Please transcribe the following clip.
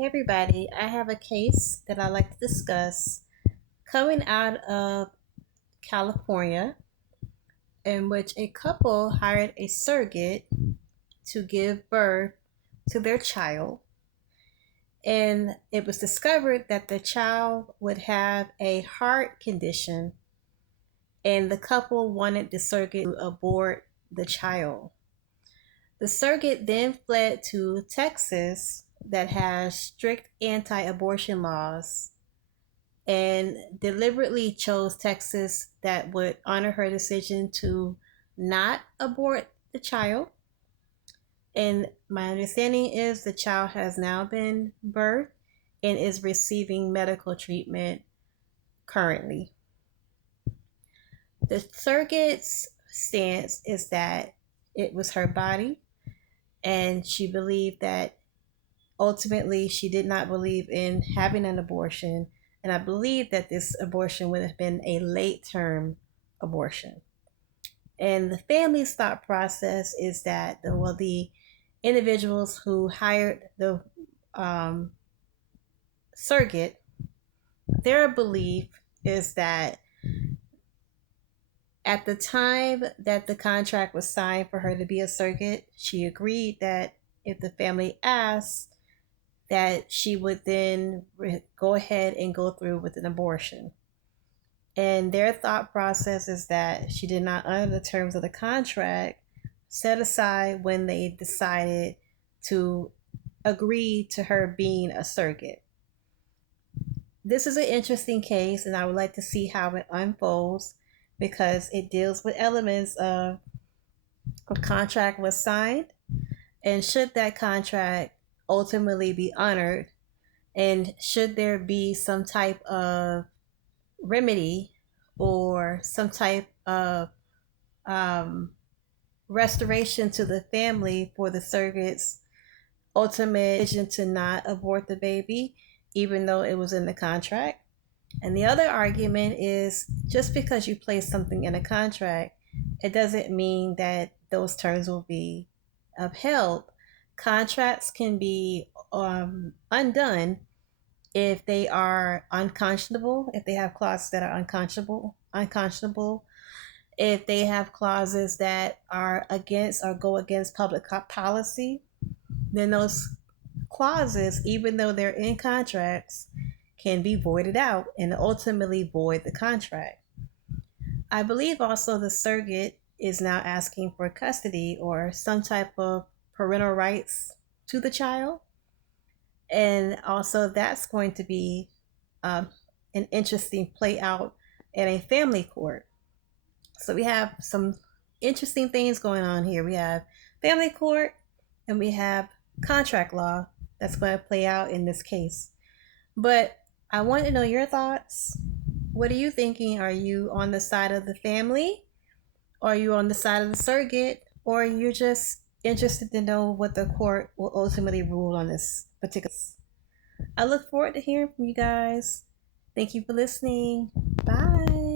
Hey everybody, I have a case that I'd like to discuss coming out of California in which a couple hired a surrogate to give birth to their child. And it was discovered that the child would have a heart condition, and the couple wanted the surrogate to abort the child. The surrogate then fled to Texas, that has strict anti abortion laws, and deliberately chose Texas that would honor her decision to not abort the child. And my understanding is the child has now been birthed and is receiving medical treatment currently. The surrogate's stance is that it was her body, and she believed that ultimately she did not believe in having an abortion, and I believe that this abortion would have been a late term abortion. And the family's thought process is that the individuals who hired the um, surrogate, their belief is that at the time that the contract was signed for her to be a surrogate, she agreed that if the family asked, that she would then go ahead and go through with an abortion. And their thought process is that she did not honor the terms of the contract set aside when they decided to agree to her being a surrogate. This is an interesting case, and I would like to see how it unfolds because it deals with elements of a contract was signed, and should that contract ultimately be honored, and should there be some type of remedy or some type of um, restoration to the family for the surrogate's ultimate decision to not abort the baby, even though it was in the contract. And the other argument is just because you place something in a contract, it doesn't mean that those terms will be upheld. Contracts can be undone if they are unconscionable, if they have clauses that are unconscionable, if they have clauses that are against or go against public policy, then those clauses, even though they're in contracts, can be voided out and ultimately void the contract. I believe also the surrogate is now asking for custody or some type of parental rights to the child. And also, that's going to be um, an interesting play out in a family court. So we have some interesting things going on here. We have family court and we have contract law that's going to play out in this case. But I want to know your thoughts. What are you thinking? Are you on the side of the family? Or are you on the side of the surrogate? Or you're just interested to know what the court will ultimately rule on this particular case? I look forward to hearing from you guys. Thank you for listening. Bye.